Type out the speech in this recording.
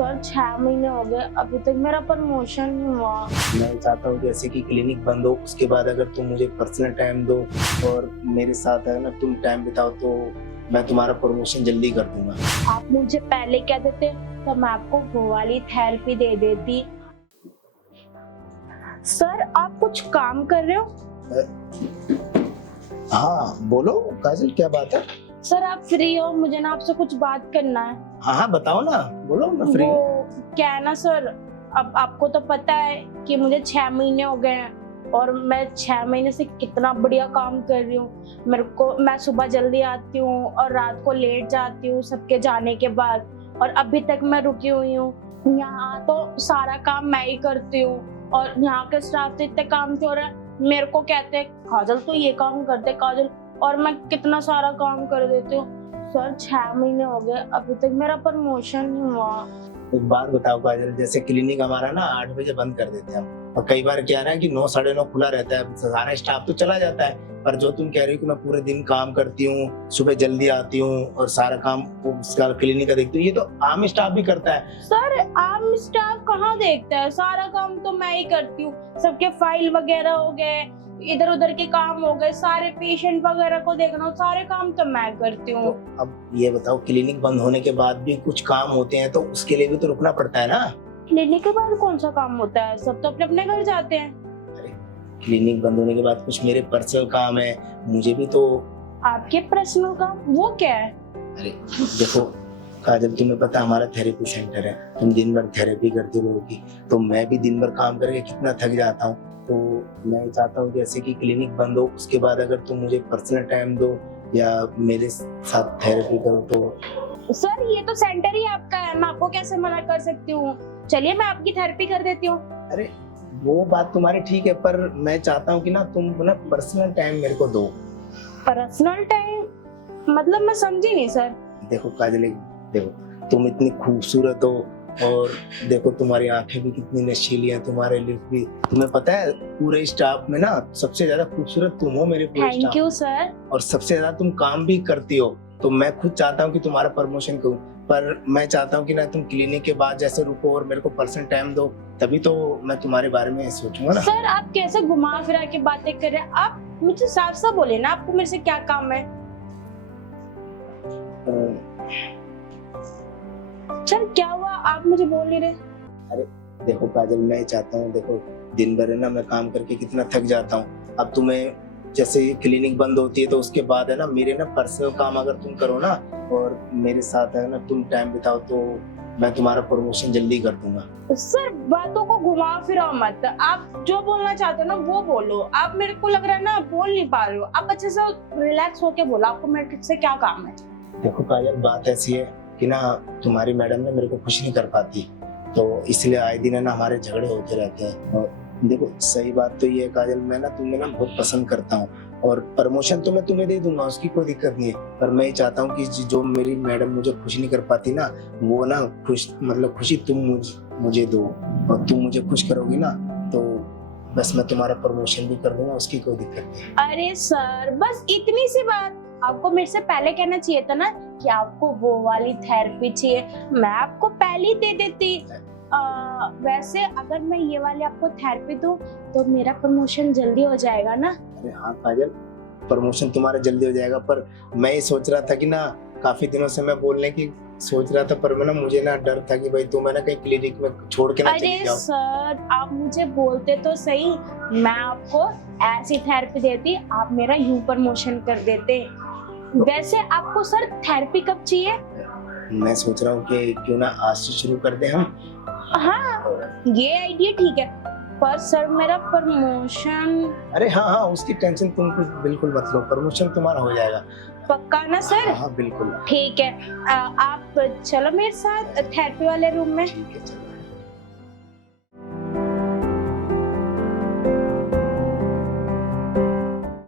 Sir 6 महीने हो गए, अभी तक मेरा प्रमोशन नहीं हुआ। मैं चाहता हूँ जैसे कि क्लिनिक बंद हो उसके बाद अगर तुम मुझे पर्सनल टाइम दो और मेरे साथ है ना तुम टाइम बिताओ तो मैं तुम्हारा प्रमोशन जल्दी कर दूंगा। आप मुझे पहले कह देते तो मैं आपको वो वाली थेरेपी दे देती। सर आप कुछ काम कर रहे हो? हाँ बोलो काजल, क्या बात है? सर आप फ्री हो? मुझे ना आपसे कुछ बात करना है। हाँ हाँ बताओ ना, बोलो मैं फ्री हूँ। वो क्या है ना सर, अब आपको तो पता है कि मुझे 6 महीने हो गए हैं और मैं 6 महीने से कितना बढ़िया काम कर रही हूँ। मैं सुबह जल्दी आती हूँ और रात को लेट जाती हूँ सबके जाने के बाद, और अभी तक मैं रुकी हुई हूँ। यहाँ तो सारा काम मैं ही करती हूँ और यहाँ के स्टाफ तो इतने काम क्यों रहे, मेरे को कहते हैं काजल तो ये काम करते काजल, और मैं कितना सारा काम कर देती हूँ। सर 6 महीने हो गए, अभी तक मेरा प्रमोशन नहीं हुआ। एक बात बताओ काजल, जैसे क्लिनिक हमारा ना 8 बजे बंद कर देते हैं हम, और कई बार क्या है कि 9 साढ़े 9 खुला रहता है, सारा स्टाफ तो चला जाता है। पर जो तुम कह रही हो कि मैं पूरे दिन काम करती हूँ, सुबह जल्दी आती हूँ और सारा काम क्लिनिक का देखती हूँ, ये तो आम स्टाफ भी करता है। सर आम स्टाफ कहाँ देखता है, सारा काम तो मैं ही करती हूँ। सबके फाइल वगैरह हो गए, इधर उधर के काम हो गए, सारे पेशेंट वगैरह को देखना, सारे काम तो मैं करती हूँ। तो अब ये बताओ, क्लिनिक बंद होने के बाद भी कुछ काम होते हैं तो उसके लिए भी तो रुकना पड़ता है ना। क्लिनिक के बाद कौन सा काम होता है, सब तो अपने अपने घर जाते हैं। अरे क्लिनिक बंद होने के बाद कुछ मेरे पर्सनल काम है, मुझे भी तो। आपके पर्सनल काम वो क्या है? अरे देखो काजल, तुम्हें पता हमारा थेरेपी सेंटर है, तुम दिन भर थेरेपी करते हो लोगों की, तो मैं भी दिन भर काम करके कितना थक जाता हूँ। तो मैं चाहता हूँ जैसे कि क्लिनिक बंद हो उसके बाद अगर तुम मुझे पर्सनल टाइम दो या मेरे साथ थेरेपी करो तो। सर ये तो सेंटर ही आपका है, मैं आपको कैसे मना कर सकती हूँ? चलिए मैं आपकी थेरेपी कर देती हूँ। अरे वो बात तुम्हारी ठीक है, पर मैं चाहता हूँ कि ना तुम ना पर्सनल टाइम मेरे को दो। पर्सनल टाइम मतलब मैं समझी नहीं सर। देखो काजल, देखो तुम इतनी खूबसूरत हो और देखो तुम्हारी आंखें भी कितनी नशीली हैं, तुम्हारे लिप्स भी, तुम्हें पता है पूरे स्टाफ में ना सबसे ज्यादा खूबसूरत तुम हो मेरे पूरे थैंक यू सर। और सबसे ज्यादा तुम काम भी करती हो। तो मैं खुद चाहता हूँ कि तुम्हारा प्रमोशन करूँ, पर मैं चाहता हूँ कि ना तुम क्लिनिक के बाद जैसे रुको और मेरे को पर्सनल टाइम दो, तभी तो मैं तुम्हारे बारे में सोचूंगा ना। सर आप कैसे घुमा फिरा के बातें कर रहे हैं, आप मुझे साफ साफ बोले ना आपको मेरे से क्या काम है। सर क्या हुआ, आप मुझे बोल नहीं रहे? अरे देखो काजल, मैं चाहता हूँ, देखो दिन भर है ना मैं काम करके कितना थक जाता हूँ। अब तुम्हें जैसे क्लिनिक बंद होती है तो उसके बाद है ना मेरे ना पर्सनल काम अगर तुम करो ना और मेरे साथ है ना तुम टाइम बिताओ तो मैं तुम्हारा प्रमोशन जल्दी कर दूंगा। सर बातों को घुमा फिराओ मत, आप जो बोलना चाहते हो ना वो बोलो। आप मेरे को लग रहा है ना बोल नहीं पा रहे हो, आप अच्छे से रिलैक्स होके बोलो, आपको मेरे से क्या काम है। देखो काजल, बात ऐसी है कि ना तुम्हारी मैडम ने मेरे को खुश नहीं कर पाती, तो इसलिए आए दिन है ना हमारे झगड़े होते रहते हैं। और देखो सही बात तो ये है काजल, मैं ना तुम्हें ना बहुत पसंद करता हूँ और प्रमोशन तो मैं तुम्हें दे दूंगा, उसकी कोई दिक्कत नहीं है। पर मैं चाहता हूँ कि जो मेरी मैडम मुझे खुश नहीं कर पाती ना, वो ना खुशी तुम मुझे दो, और तुम मुझे खुश करोगी ना तो बस मैं तुम्हारा प्रमोशन भी कर दूंगा, उसकी कोई दिक्कत नहीं। अरे सर बस इतनी सी बात, आपको मेरे से पहले कहना चाहिए था ना कि आपको वो वाली थेरेपी चाहिए, मैं आपको पहले ही दे देती। वैसे अगर मैं ये वाली आपको थेरेपी दूं तो मेरा प्रमोशन जल्दी हो जाएगा ना? अरे हाँ काजल, प्रमोशन तुम्हारा जल्दी हो जाएगा, पर मैं ये सोच रहा था कि ना काफी दिनों से मैं बोलने की सोच रहा था, पर मैं ना मुझे ना डर था कि भाई तुम है ना कहीं क्लिनिक में छोड़ के ना चली अरे जाओ। सर आप मुझे बोलते तो सही, मैं आपको ऐसी थेरेपी देती, आप मेरा यूं प्रमोशन कर देते। वैसे आपको सर थेरेपी कब चाहिए? मैं सोच रहा हूँ कि क्यों ना आज से शुरू कर दे हम। हाँ ये आइडिया ठीक है, पर सर मेरा प्रमोशन। अरे हाँ हाँ, उसकी टेंशन तुम बिल्कुल मत लो, प्रमोशन तुम्हारा हो जाएगा। पक्का ना सर? हाँ बिल्कुल। ठीक है, आप चलो मेरे साथ थेरेपी वाले रूम में। ठीक है चलो।